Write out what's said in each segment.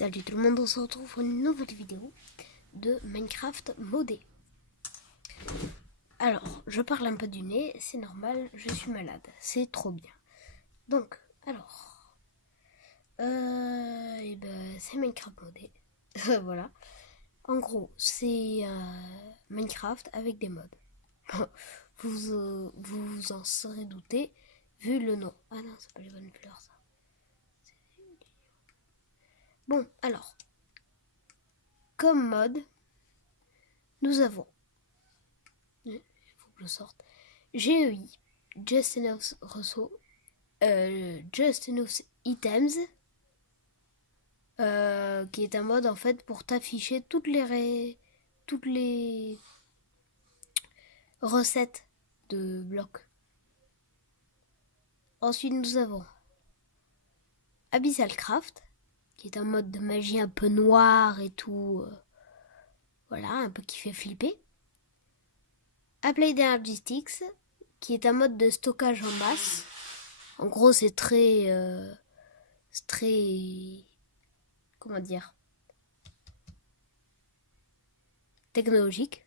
Salut tout le monde, on se retrouve pour une nouvelle vidéo de Minecraft modé. Alors, je parle un peu du nez, c'est normal, je suis malade, c'est trop bien. Donc, alors, c'est Minecraft modé, voilà. En gros, c'est Minecraft avec des mods. Vous en serez douté, vu le nom. Ah non, c'est pas les bonnes fleurs ça. Bon, alors, comme mode, nous avons... Il faut que je sorte. GEI, Just Enough Resources, Just Enough Items, qui est un mode en fait pour t'afficher toutes les recettes de blocs. Ensuite nous avons Abyssal Craft, qui est un mode de magie un peu noir et tout, voilà, un peu qui fait flipper. Applied Energistics, qui est un mode de stockage en masse. En gros, c'est très, comment dire, technologique.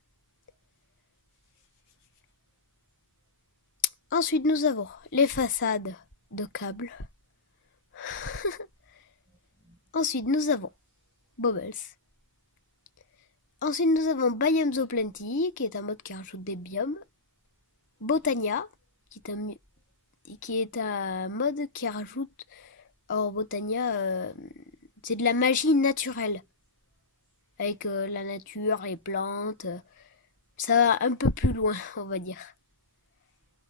Ensuite, nous avons les façades de câbles. Ensuite, nous avons Bubbles. Ensuite, nous avons Biomes of Plenty, qui est un mode qui rajoute des biomes. Botania, qui est un mode qui rajoute... Or, Botania, c'est de la magie naturelle. Avec la nature, les plantes. Ça va un peu plus loin, on va dire.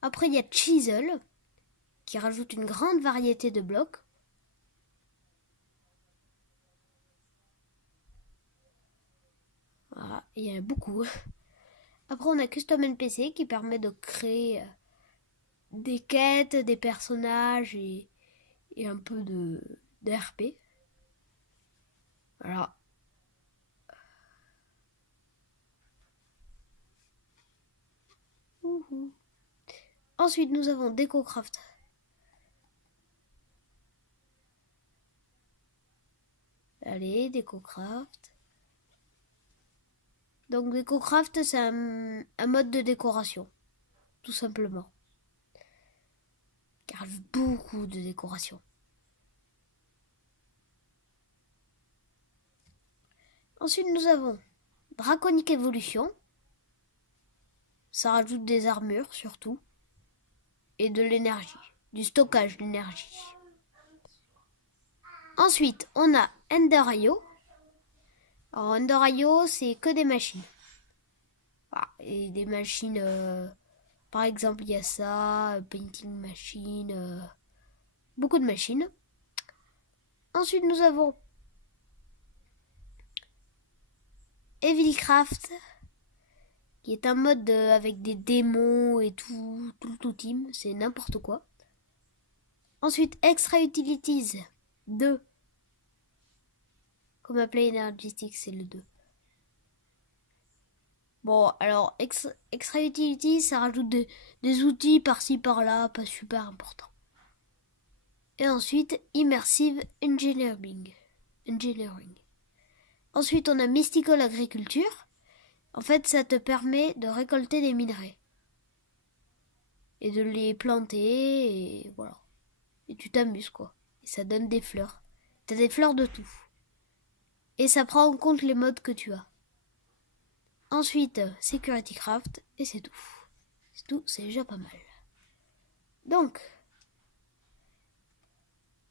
Après, il y a Chisel, qui rajoute une grande variété de blocs. Voilà, il y en a beaucoup. Après, on a Custom NPC qui permet de créer des quêtes, des personnages et un peu de RP. Voilà. Ensuite, nous avons DecoCraft. Allez, DecoCraft. Donc, DecoCraft, c'est un mode de décoration. Tout simplement. Car j'ai beaucoup de décoration. Ensuite, nous avons Draconic Evolution. Ça rajoute des armures, surtout. Et de l'énergie. Du stockage d'énergie. Ensuite, on a Ender.io. Alors, Ender.io, c'est que des machines. Voilà, et des machines, par exemple, il y a ça, Painting Machine, beaucoup de machines. Ensuite, nous avons Evilcraft, qui est un mode avec des démons et tout team, c'est n'importe quoi. Ensuite, Extra Utilities 2. Comme appelé Energistics, c'est le 2. Bon, alors, Extra Utilities, ça rajoute des outils par-ci par-là, pas super important. Et ensuite, Immersive Engineering. Ensuite, on a Mystical Agriculture. En fait, ça te permet de récolter des minerais. Et de les planter, et voilà. Et tu t'amuses, quoi. Et ça donne des fleurs. T'as des fleurs de tout. Et ça prend en compte les modes que tu as. Ensuite, Security Craft, et c'est tout. C'est tout, c'est déjà pas mal. Donc,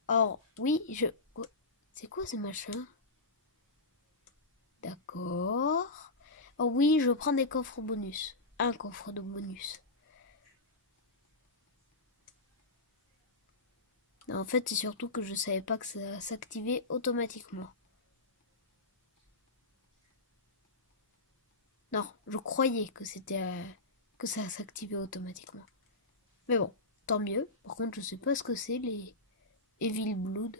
or, oui, c'est quoi ce machin? D'accord. Oh oui, je prends des coffres bonus. Un coffre de bonus. Non, en fait, c'est surtout que je savais pas que ça s'activait automatiquement. Non, je croyais que c'était que ça s'activait automatiquement. Mais bon, tant mieux. Par contre, je sais pas ce que c'est les Evil Blood.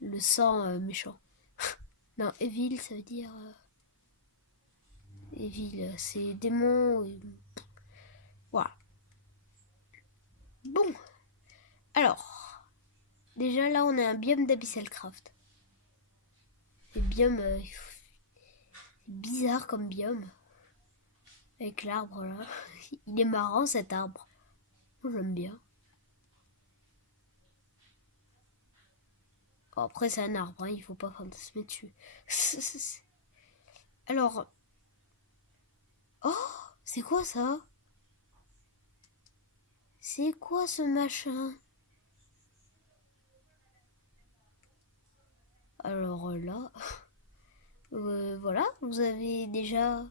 Le sang méchant. Non, Evil, ça veut dire Evil, c'est démon. Voilà. Bon, alors, Déjà là on a un biome d'Abyssal Craft. Le biome bizarre comme biome. Avec l'arbre là. Il est marrant cet arbre. J'aime bien. Bon, après c'est un arbre, hein, il faut pas fantasmer dessus. Alors... Oh, c'est quoi ça? C'est quoi ce machin? Alors là... voilà, vous avez déjà...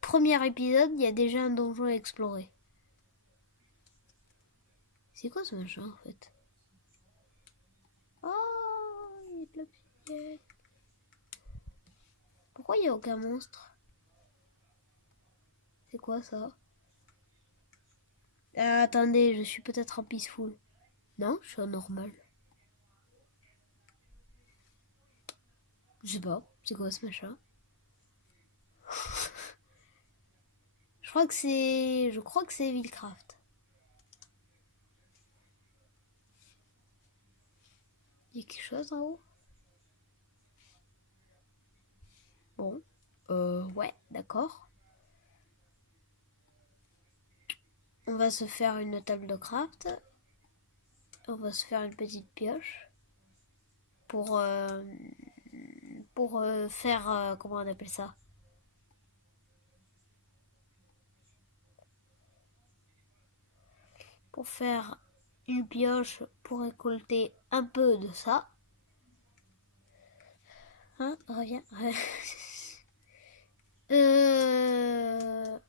Premier épisode, il y a déjà un donjon à explorer. C'est quoi ce machin en fait? Oh, il y a de l'obsidienne. Pourquoi il n'y a aucun monstre? C'est quoi ça? Ah, attendez, je suis peut-être en peaceful. Non, je suis en normal. Je sais pas, c'est quoi ce machin? Je crois que c'est... Je crois que c'est Villecraft. Il y a quelque chose en haut? Bon. Ouais, d'accord. On va se faire une table de craft. On va se faire une petite pioche. Pour faire... comment on appelle ça? Pour faire une pioche pour récolter un peu de ça. Hein, reviens.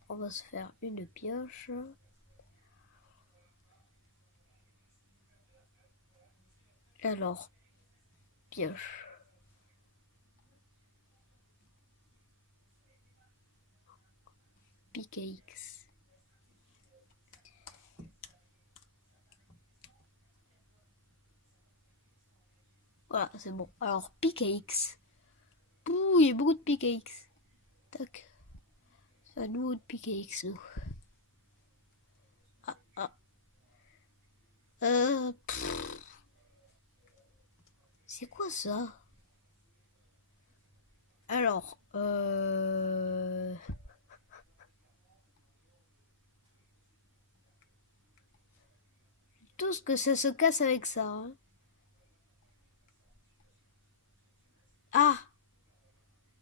On va se faire une pioche. Alors, pioche. Pickaxe. Voilà, c'est bon. Alors, pickaxe. Ouh, il y a beaucoup de pickaxe. Tac. C'est à nouveau de pickaxe, nous. Ah, ah. C'est quoi ça? Alors, tout ce que ça se casse avec ça. Hein. Ah!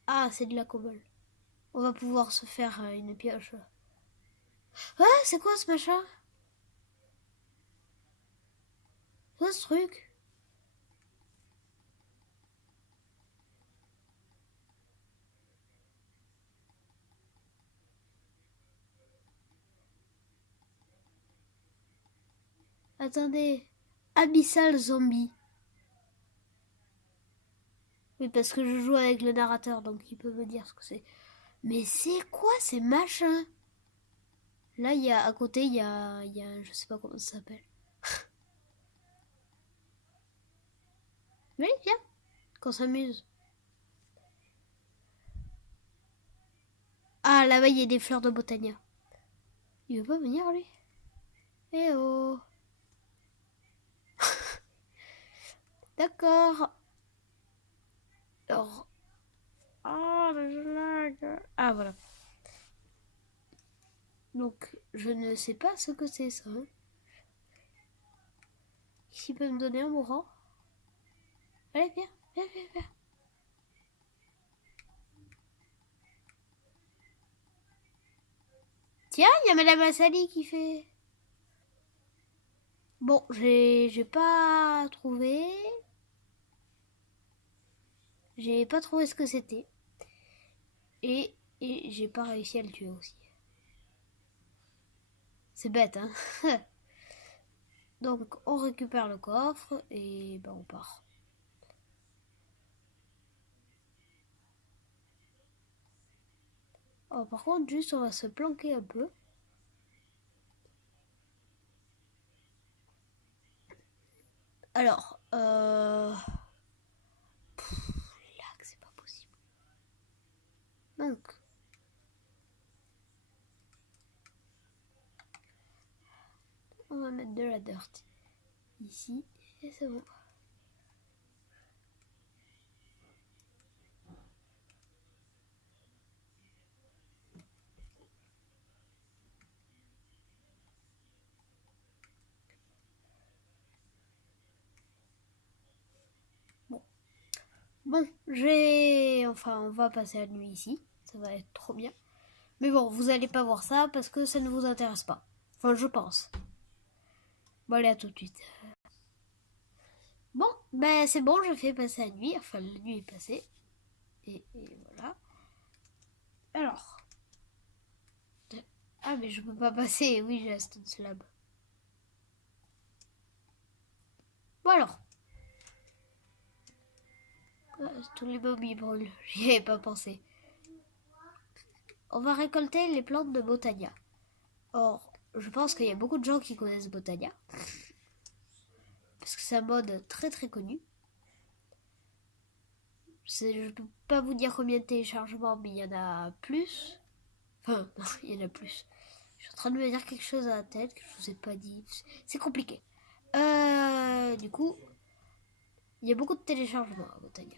Ah, c'est de la cobble. On va pouvoir se faire une pioche. Ah, c'est quoi ce machin? C'est quoi ce truc? Attendez. Abyssal Zombie. Oui, parce que je joue avec le narrateur, donc il peut me dire ce que c'est. Mais c'est quoi ces machins? Là, il y a à côté, je sais pas comment ça s'appelle. Oui, viens, qu'on s'amuse. Ah, là-bas, il y a des fleurs de botania. Il veut pas venir, lui? Eh oh. D'accord. Alors... Ah, le lag. Ah, voilà. Donc, je ne sais pas ce que c'est, ça. Hein. Qui peut me donner un mourant? Allez, viens, viens, viens, viens. Tiens, il y a Madame Assali qui fait... Bon, j'ai pas trouvé... J'ai pas trouvé ce que c'était. Et j'ai pas réussi à le tuer aussi. C'est bête, hein. Donc, on récupère le coffre et ben, on part. Oh, par contre, juste, on va se planquer un peu. Alors, là, c'est pas possible. Donc, on va mettre de la dirt ici, et c'est bon. Bon, enfin, on va passer la nuit ici. Ça va être trop bien. Mais bon, vous allez pas voir ça parce que ça ne vous intéresse pas. Enfin, je pense. Bon, allez, à tout de suite. Bon, ben c'est bon, je fais passer la nuit. Enfin, la nuit est passée. Et voilà. Alors. Ah, mais je peux pas passer. Oui, j'ai la stone slab. Bon, alors. Ah, tous les mobs ils brûlent. J'y avais pas pensé. On va récolter les plantes de Botania. Or, je pense qu'il y a beaucoup de gens qui connaissent Botania. Parce que c'est un mode très très connu. Je ne peux pas vous dire combien de téléchargements, mais il y en a plus. Enfin, non, il y en a plus. Je suis en train de me dire quelque chose à la tête que je vous ai pas dit. C'est compliqué. Du coup, il y a beaucoup de téléchargements à Botania.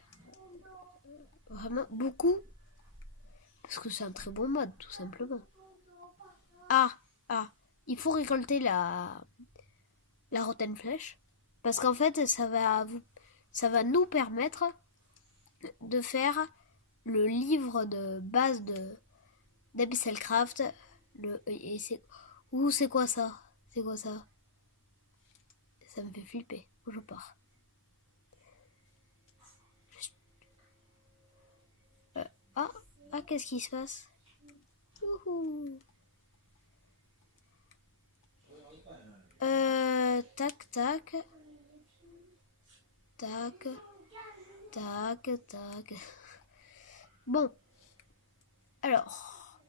Vraiment beaucoup. Parce que c'est un très bon mode, tout simplement. Ah, ah, il faut récolter la rotten flèche. Parce qu'en fait, ça va nous permettre de faire le livre de base d'Abyssal Craft. C'est quoi ça? C'est quoi ça? Ça me fait flipper. Je pars. Ah, ah, qu'est-ce qui se passe? Wouhou. Tac, tac. Tac. Tac, tac. Bon. Alors.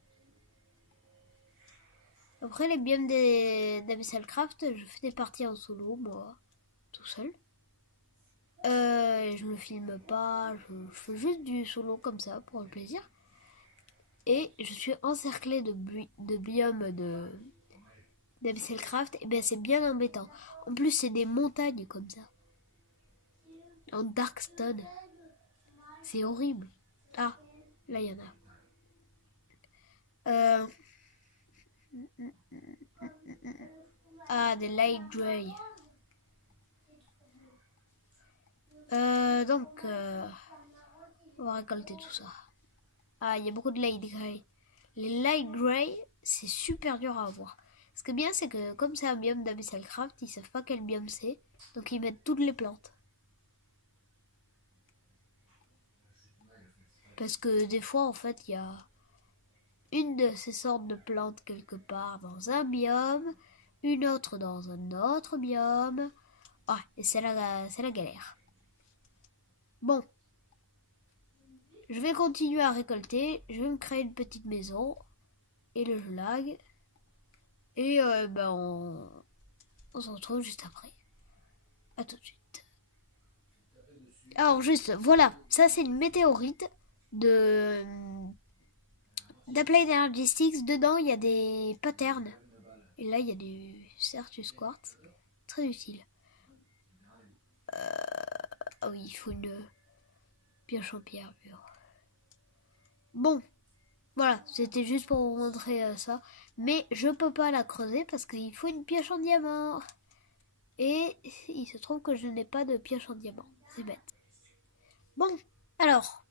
Après les biomes d'Abyssal Craft, je fais des parties en solo, moi. Tout seul. Je me filme pas, je fais juste du solo comme ça pour le plaisir. Et je suis encerclée de biomes d'Abyssal Craft, et ben c'est bien embêtant. En plus, c'est des montagnes comme ça. En Darkstone. C'est horrible. Ah, là il y en a. Ah, des Light Grey. On va récolter tout ça. Ah, il y a beaucoup de Light Grey. Les Light Grey, c'est super dur à avoir. Ce qui est bien, c'est que comme c'est un biome d'Abyssal Craft, ils savent pas quel biome c'est. Donc ils mettent toutes les plantes. Parce que des fois, en fait, il y a une de ces sortes de plantes quelque part dans un biome, une autre dans un autre biome. Ah, et c'est la galère. Bon, je vais continuer à récolter. Je vais me créer une petite maison. Et le jeu lag. Et on se retrouve juste après. A tout de suite. Alors juste, voilà, ça c'est une météorite de d'Applied Energy Sticks. Dedans il y a des patterns. Et là il y a du Certus Quartz. Très utile. Ah oui, il faut une pioche en pierre pure. Bon, voilà, c'était juste pour vous montrer ça. Mais je peux pas la creuser parce qu'il faut une pioche en diamant. Et il se trouve que je n'ai pas de pioche en diamant. C'est bête. Bon, alors,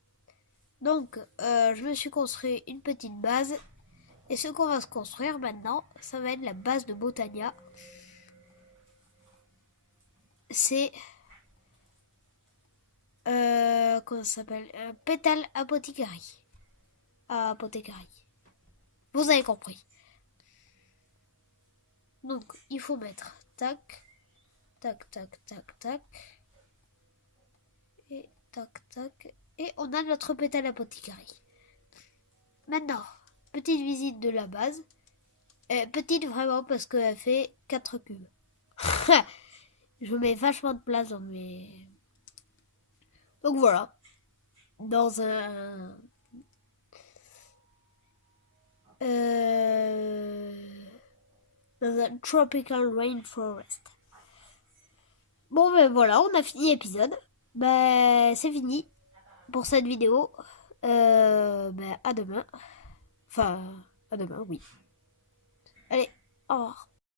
donc, je me suis construit une petite base. Et ce qu'on va se construire maintenant, ça va être la base de Botania. C'est... comment ça s'appelle Pétale Apothecary. Apothecary. Vous avez compris. Donc, il faut mettre tac, tac, tac, tac, tac. Et tac, tac. Et on a notre Pétale Apothecary. Maintenant, petite visite de la base. Petite vraiment parce qu'elle fait 4 cubes. Je mets vachement de place dans mes... Donc voilà. Dans un... dans un tropical rainforest. Bon, ben voilà, on a fini l'épisode. Ben, c'est fini pour cette vidéo. Ben, à demain. Enfin, à demain, oui. Allez, au revoir.